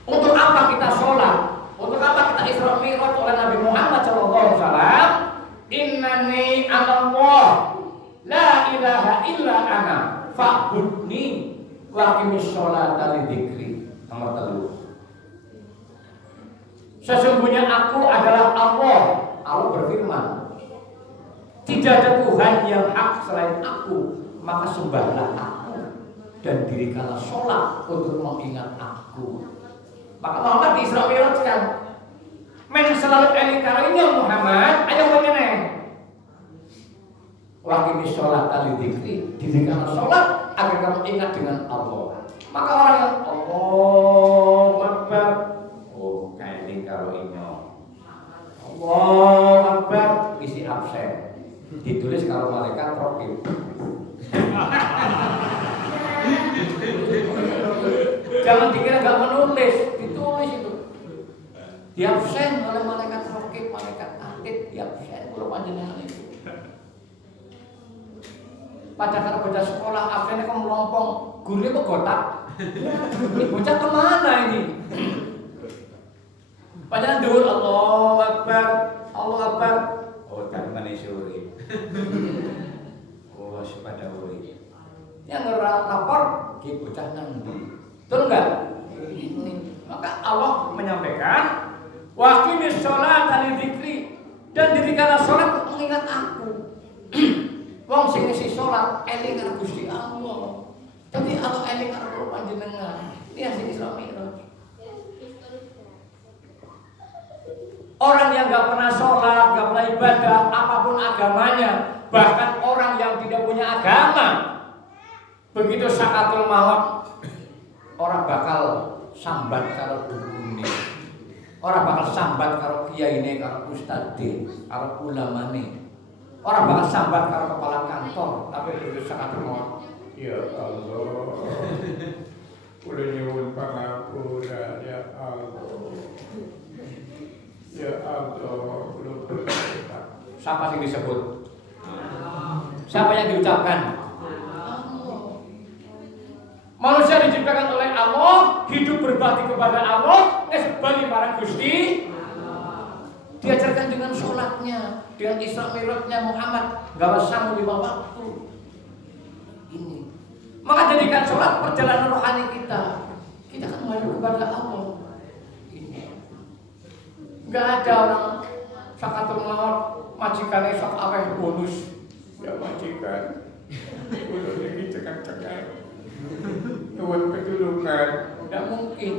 untuk apa kita sholat? Untuk apa kita Isra Mi'raj oleh Nabi Muhammad SAW? Innani anallah, la ilaha illa ana, fa'budni wa aqimis sholata li dzikri. Nomor 3. Sesungguhnya aku adalah Allah. Allah berfirman, tidak ada Tuhan yang hak selain aku, maka sembahlah aku dan dirikanlah sholat untuk mengingat aku. Maka Muhammad di Isra Mi'raj kan men selalu eling karo ini Muhammad, ayo ngene. Wa aqimis sholata li dzikri, dirikanlah sholat agar kamu ingat dengan Allah. Maka orang yang Allahu Akbar, oh kayak karo inyo. Allahu Akbar isi absen. Ditulis kalau malaikat rokib. Jangan dikira enggak menulis, ditulis itu. Di absen oleh malaikat rokib, malaikat atid, di absen kalau panjenengan itu. Pada kalau bocah sekolah absennya kok melompong, gurunya kok gotak. Ini bocah kemana ini? Padahal dulu Allahu Akbar, Allahu Akbar. Oh, kan manisuri. Oh, sepada uri. Yang lapor, ki bocah nang ndi? Betul enggak? Ini. Maka Allah menyampaikan, wa aqimis sholata li dzikri, dan dirikanlah salat untuk mengingat aku. Wong sing ngisi salat eling karo Gusti Allah. Tapi Allah eling karo panjenengan. Ini sing Isra Mi'raj. Orang yang gak pernah sholat, gak pernah ibadah, apapun agamanya, bahkan orang yang tidak punya agama, begitu sakatul maut, orang bakal sambat karo dukune, orang bakal sambat karo kiyaine, karo ustadze, karo ulamane, orang bakal sambat karo kepala kantor, tapi begitu sakatul maut, Ya Allah, kula nyuwun pangapura ya Allah. Ya Allah, kula berdoa. Siapa yang disebut? Siapa yang diucapkan? Manusia diciptakan oleh Allah, hidup berbakti kepada Allah, sebagai para Gusti. Diajarkan dengan sholatnya, dengan Isra Mi'rajnya Muhammad, gawas sang 5 waktu. Ini. Maka jadikan sholat perjalanan rohani kita. Kita akan menghadap kepada Allah. Ini. Enggak ada orang sakatul maut majikan esok aweh bonus. Ya majikan, kula niki cekak-cekak. Nuwun pitulungan. Tidak mungkin.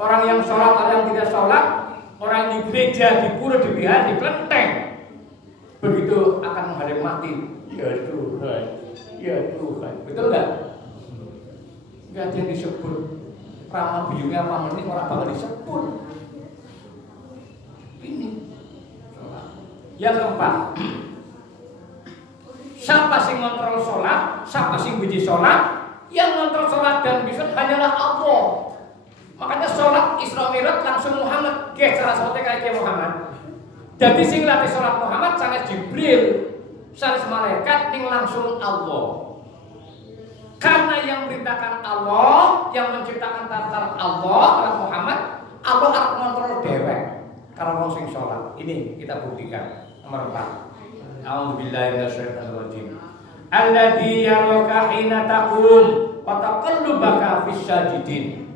Orang yang sholat, orang yang tidak sholat, orang yang di gereja, di pura, di wihara, di kelenteng, begitu akan menghadap mati. Ya Tuhan, ya Tuhan. Betul nggak? Nggak ada yang disebut. Rama biyungnya apa menit orang bakal disebut. Ini sholat. Yang keempat, siapa sing ngontrol sholat, siapa sing biji sholat? Yang ngontrol sholat dan bisa hanyalah Allah. Makanya sholat Isra Mi'raj langsung Muhammad. Oke, salah satu kayak Muhammad. Jadi sing latih sholat Muhammad sangat Jibril, sangat malaikat, ning langsung Allah. Karena yang merintahkan Allah, yang menciptakan tata Allah, Muhammad, Allah harus mengontrol dewek. Kalau mau sing sholat, ini kita buktikan. Nomor 4. A'udzubillahi minasyaitonirrajim. Alladzi yaraka hina taqum wa taqallubaka fis sajidin.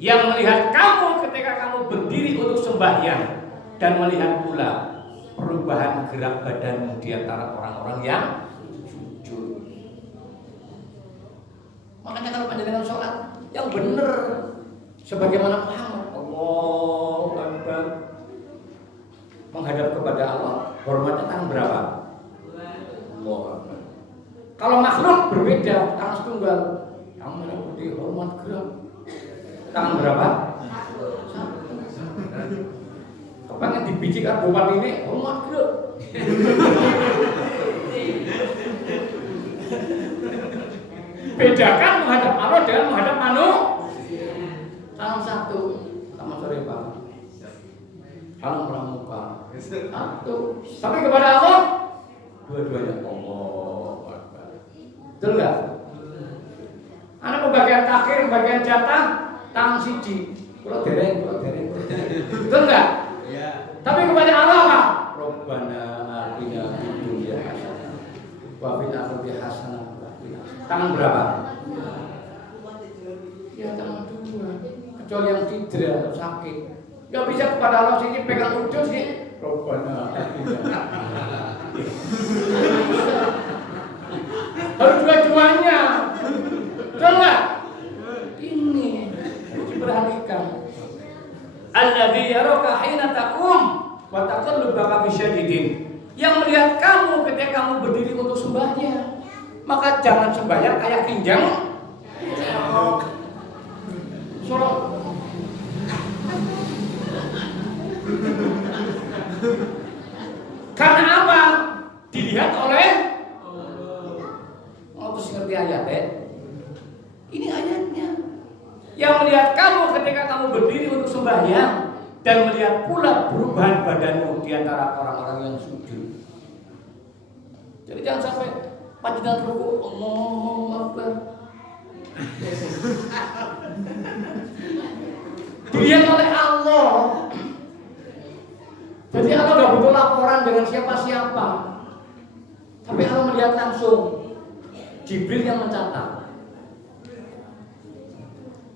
Yang melihat kamu ketika kamu berdiri untuk sembahyang dan melihat pula perubahan gerak badanmu di antara orang-orang yang sujud. Makanya kalau panjenengan sholat yang benar sebagaimana Muhammad, Allahu Akbar, menghadap kepada Allah, hormatnya tangan berapa? Allahu Akbar. Kalau makhluk berbeda, tangan setunggal. Kamu yang putih hormat gerak. Tangan berapa? Kepengen dibiji kabupaten ini, hormat gerak. Bedakan menghadap Allah dengan menghadap manusia. Salam satu, sama sore Pak. Salam pramuka. Satu. Tapi kepada Allah, dua-duanya Allah. Betul nggak? Anak pembagian takhir, pembagian jatah, tangan siji. Kalau dereng. Betul nggak? Iya. Tapi kepada Allah apa? Rabbana atina fid dunya hasanah wa fil akhirati hasanah. Tangan berapa? Ya tangan 2. Kecuali yang cedera atau sakit. Gak bisa kepada Allah sini pegang ujung sih. Rabbana atina. Harus dua-duanya. Betul nggak? Ini harus diperhatikan. Alladzi yaraka hina taqum wa taqallubaka fi sajidin. Yang melihat kamu ketika kamu berdiri untuk sembahyang. Maka jangan sembahyang kayak kinjang. Sholat. Karena apa? Dilihat oleh terus ngerti ayatnya. Ini ayatnya. Yang melihat kamu ketika kamu berdiri untuk sembahyang dan melihat pula perubahan badanmu di antara orang-orang yang sujud. Jadi jangan sampai panjenengan ruku, Allahu Akbar. Dilihat oleh Allah. Jadi Allah gak butuh laporan dengan siapa-siapa. Tapi Allah melihat langsung. Jibril yang mencatat.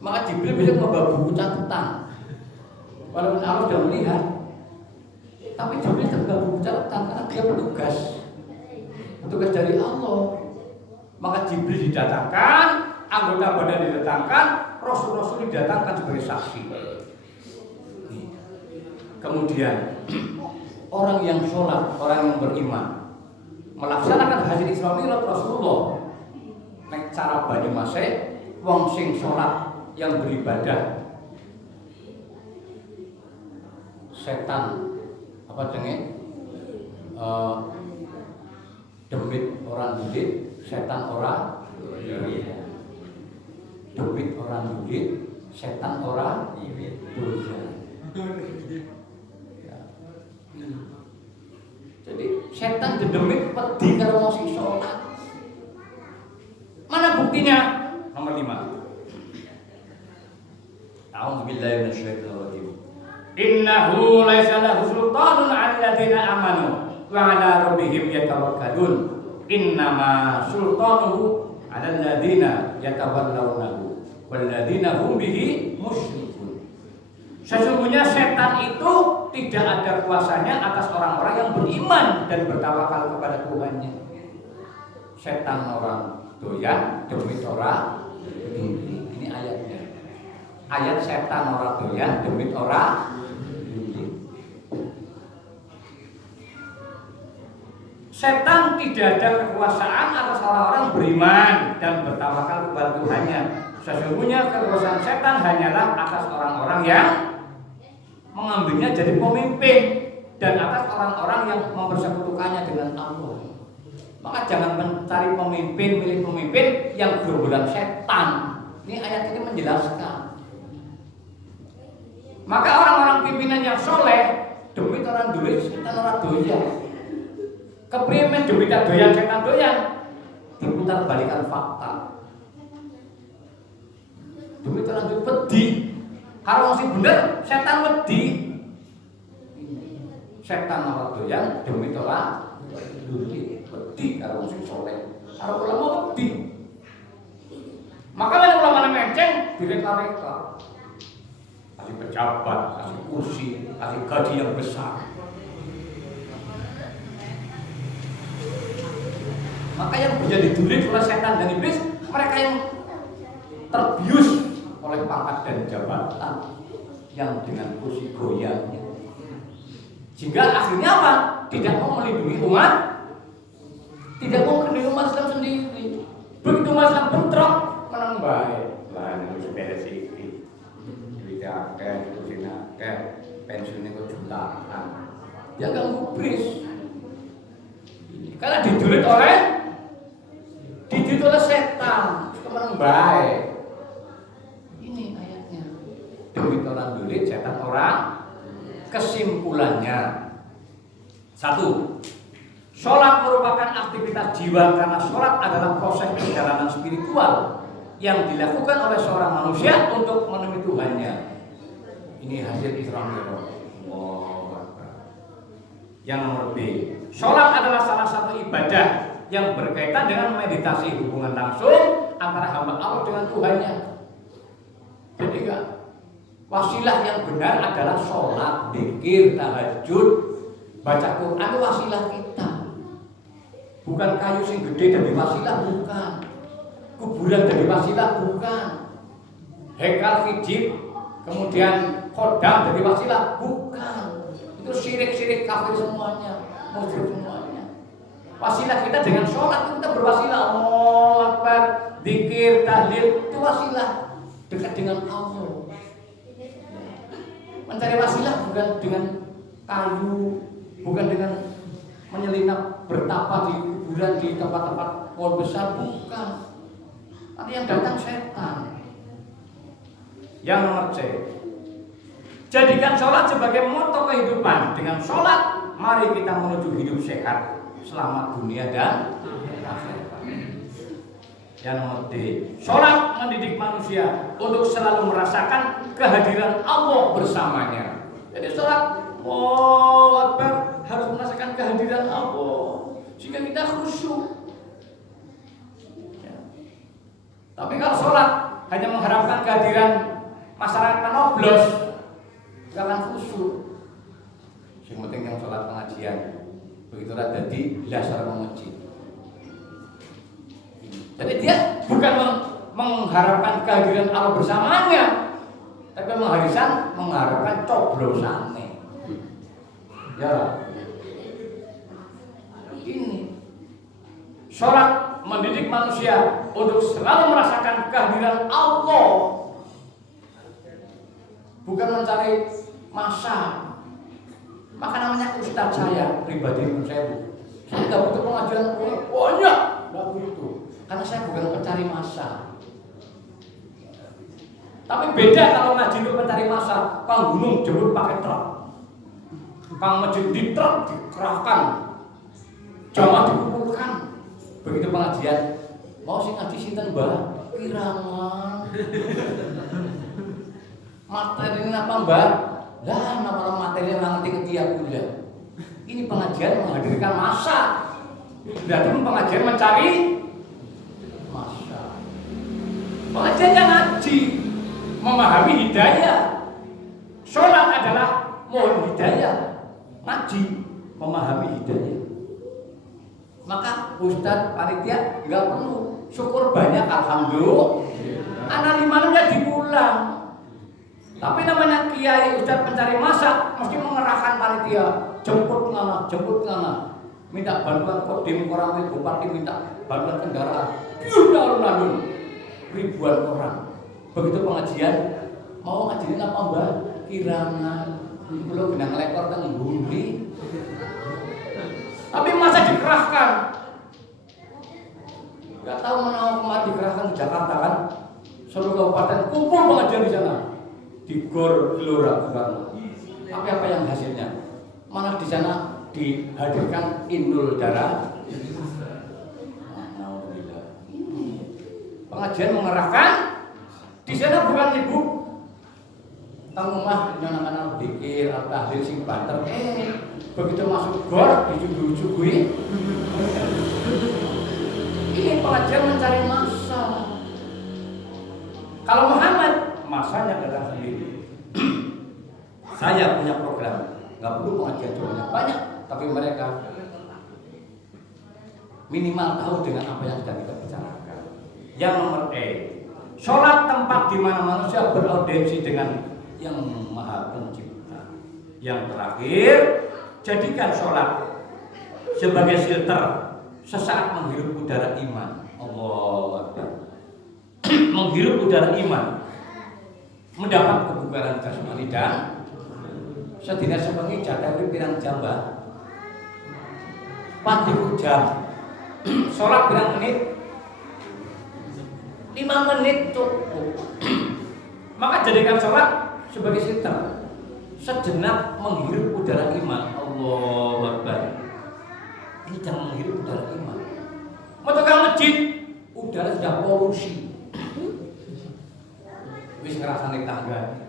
Maka Jibril bisa membawa buku catatan. Walaupun Allah sudah melihat, tapi Jibril tetap membawa buku catatan karena dia petugas dari Allah. Maka Jibril didatangkan, anggota badan didatangkan, Rasul-Rasul didatangkan sebagai saksi. Kemudian orang yang sholat, orang yang beriman melaksanakan haji Isra Mi'raj Rasulullah. Nek cara Banyumas wong sing sholat yang beribadah, setan apa jenenge Demit orang duit, setan orang doya. Demit orang duit, setan orang doya. Ya. Jadi setan dedemit wedi karo wong sing salat. Mana buktinya? Nomor 5. A'udzubillahi minasyaitonir rajim. Innahu laisa lahu sultanun 'alal ladzina amanu wa 'ala rabbihim yatawakkalun. Innama sultanuhu 'alal ladzina yatawallawnahu wal ladzina hum bihi musyrikun. Sesungguhnya setan itu tidak ada kuasanya atas orang-orang yang beriman dan bertawakal kepada Tuhannya. Setan orang doyan, demit orang duri. Ini ayatnya. Ayat setan orang doyan, demit orang duri. Setan tidak ada kekuasaan atas orang-orang beriman dan bertawakal kepada Tuhannya. Sesungguhnya kekuasaan setan hanyalah atas orang-orang yang mengambilnya jadi pemimpin dan atas orang-orang yang mempersekutukannya dengan Allah. Maka jangan mencari pemimpin, milih pemimpin yang gerombolan setan. Ini ayat ini menjelaskan. Maka orang-orang pimpinan yang soleh, demit orang duit, setan orang doyan. Keprimen demit doyan, setan doyan. Diputar balikan fakta. Demit orang duit wedi. Kalau masih bener, setan wedi. Setan orang doyan, demit orang duit. Wedi kalau masih soleh. Kalau ulama wedi. Maka kalau ulama menceng, direka-reka. Kasih pejabat, kasih kursi, kasih gaji yang besar. Maka yang menjadi dulit oleh setan dan iblis, mereka yang terbius oleh pangkat dan jabatan yang dengan kursi goyangnya. Sehingga akhirnya apa? Tidak mau melindungi umat, tidak mau melindungi umat Islam sendiri. Begitu umat Islam bentrok, menang baik. Lah ini harus beres iki. Duit akeh, kursi akeh, pensiunnya kok jutaan. Ya enggak gubris. Karena didulit oleh setan, menang baik. Ini ayatnya. Duit orang dulit, setan orang. Kesimpulannya, 1. Sholat merupakan aktivitas jiwa karena sholat adalah proses perjalanan spiritual yang dilakukan oleh seorang manusia untuk menemui Tuhannya. Ini hasil Isra Mi'raj. Yang nomor B, sholat adalah salah satu ibadah yang berkaitan dengan meditasi hubungan langsung antara hamba Allah dengan Tuhannya. Jadi wasilah yang benar adalah sholat, zikir, tahajud, baca Quran itu wasilah kita. Bukan kayu sing gede dari wasilah, bukan. Kuburan dari wasilah, bukan. Hekal fijib, kemudian kodam dari wasilah, bukan. Itu syirik-syirik kafir semuanya, musyrik semuanya. Wasilah kita dengan sholat kita berwasilah, Allahu Akbar, zikir, tahlil, itu wasilah dekat dengan Allah. Mencari wasilah bukan dengan kayu, bukan dengan menyelinap bertapa di kuburan di tempat-tempat pohon besar, bukan. Nanti yang datang setan. Yang nomor C, jadikan sholat sebagai moto kehidupan. Dengan sholat, mari kita menuju hidup sehat, selamat dunia dan akhirat. Yang nomor D, sholat mendidik manusia untuk selalu merasakan kehadiran Allah bersamanya. Jadi sholat, Allahu Akbar, harus merasakan kehadiran Allah sehingga kita khusyuk. Ya. Tapi kalau sholat hanya mengharapkan kehadiran masyarakat penoblos, nggak akan khusyuk. Yang penting yang sholat pengajian, begitulah jadi dasar mengaji. Jadi dia bukan mengharapkan kehadiran Allah bersamanya, tapi mengharapkan coblosannya. Ya, ini sholat mendidik manusia untuk selalu merasakan kehadiran Allah, bukan mencari masa. Maka namanya ustaz saya pribadi menurut saya, Saya nggak butuh pengajian banyak, nggak butuh. Karena saya bukan pencari massa. Tapi beda kalau ngaji itu pencari massa. Kang gunung jemput pakai truk, kang masjid di truk dikerahkan, jamaah dikumpulkan. Begitu pengajian, mau sih ngaji sinten Mbah? Kirangan. Materi ini apa Mbah? Lah, nama materi yang nanti ketiak kuliah. Ini pengajian menghadirkan massa. Berarti pengajian mencari massa. Pengajian yang ngaji, memahami hidayah. Sholat adalah mohon hidayah. Ngaji, memahami hidayah. Maka Ustadz panitia nggak perlu syukur banyak, alhamdulillah. Anak 5 dipulang. Tapi namanya kiai Ustadz pencari massa mesti mengerahkan panitia, jemput ngana, minta bantuan kodim orang, bupati minta bantuan kendaraan, alun-alun ribuan orang. Begitu pengajian, mau ngajiin apa Mbah? Kirangan, belum benang lekor teng bumi. Tapi masa dikerahkan? Gak tahu mana kemarin dikerahkan ke Jakarta kan? Seluruh kabupaten kumpul pengajian di sana. Di Gor Gelora Bung. Tapi apa yang hasilnya? Malah di sana dihadirkan Inul Darah. Pengajian mengerahkan di sana bukan ibu tang rumah nyonakan dikir atau tahlil sing banter. Begitu masuk gor dicubuh-cubuhi. Ini pengajian mencari massa. Kalau Muhammad masanya datang sendiri. Saya punya program, nggak perlu pengajian jumlahnya banyak, tapi mereka minimal tahu dengan apa yang sedang kita bicarakan. Yang nomor sholat tempat di mana manusia beraudiensi dengan yang Maha Pencipta. Yang terakhir, jadikan sholat sebagai filter sesaat menghirup udara iman. Allah Akbar. Menghirup udara iman, mendapat kebugaran jasmani dan sedina sepengi jaga pirang jamba 40 jam. Sholat pirang menit? 5 menit cukup. Maka jadikan sholat sebagai filter sejenak menghirup udara iman. Allahu Akbar. Ini jangan menghirup udara iman. Mau ke masjid, udara sudah polusi. Wis ngrasane tangga.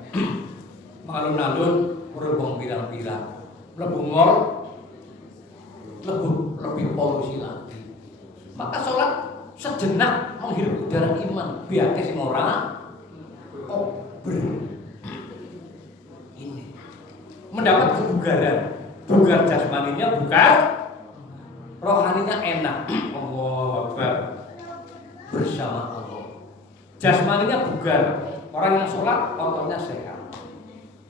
Alun-alun berhubung pirang-pirang. Mlebu mall lebih polusi lagi. Maka sholat sejenak menghirup udara iman. Biar sing ora kober. Ini mendapat kebugaran. Bugar jasmaninya bugar, rohaninya enak. Allahu Akbar. Bersama Allah. Jasmaninya bugar. Orang yang sholat, otaknya sehat.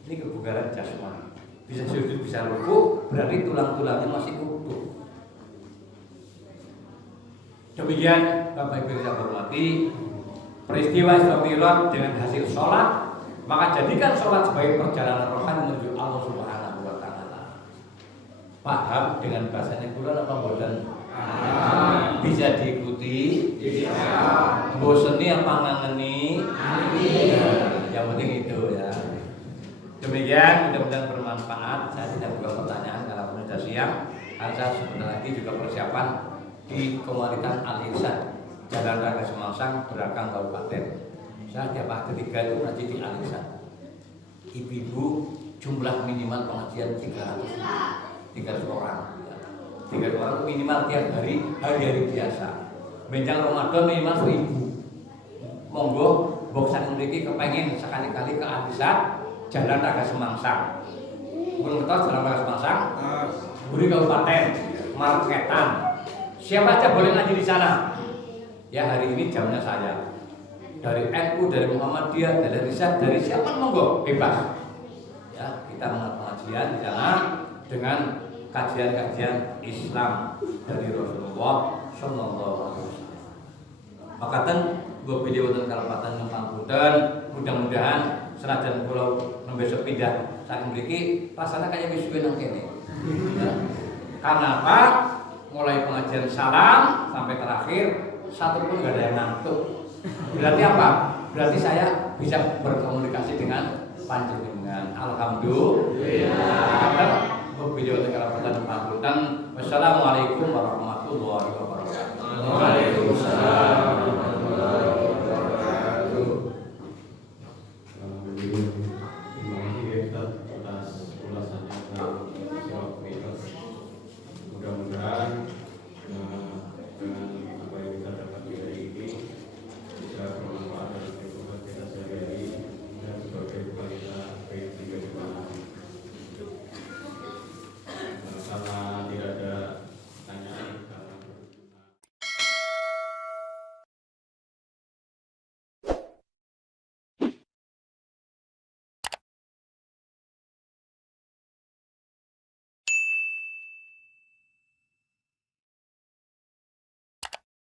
Ini kebugaran jasmani. Bisa sujud, bisa ruku, berarti tulang-tulangnya masih utuh. Demikian Bapak Ibu yang saya hormati, peristiwa Isra Mi'raj dengan hasil sholat, maka jadikan sholat sebagai perjalanan rohani menuju Allah Subhanahu wa Ta'ala. Paham dengan bahasanya bulan apa bosan? Bisa diikuti, boseni apa ngangeni? Yang penting itu ya. Demikian, mudah-mudahan bermanfaat. Saya tidak buka pertanyaan karena sudah siang. Saya sebentar lagi juga persiapan di Komunitas Al-Ihsan Jalan Raya Semangsang, Berakang, Kabupaten. Saya tiap hari ketiga itu ngaji di Al-Ihsan. Ibu-ibu jumlah minimal pengajian 300 orang. 300 orang minimal tiap hari-hari biasa. Benjang Ramadan minimal 1000. Monggo boksan memiliki kepengen sekali-kali ke Al-Ihsan Jalan Raya Semangsang. Belum tahu Jalan Raya Semangsang? Buri Kabupaten, Marketan. Siapa aja boleh ngaji di sana. Ya hari ini jamnya saya. Dari NU, dari Muhammadiyah, dari Risyad, dari siapa monggo bebas. Ya kita pengajian di sana dengan kajian-kajian Islam dari Rasulullah Sallallahu Alaihi Wasallam. Makatan gue video dan kalpatan ngempangkutan, mudah-mudahan senajan pulau besok pindah saking mriki rasanya kayak wis suwe nang kene. Ya. Karena apa? mulai pengajian salam sampai terakhir satu pun gak ada yang ngantuk. Berarti apa? Berarti saya bisa berkomunikasi dengan panjenengan. Alhamdulillah. Wassalamualaikum warahmatullahi wabarakatuh. Waalaikumsalam.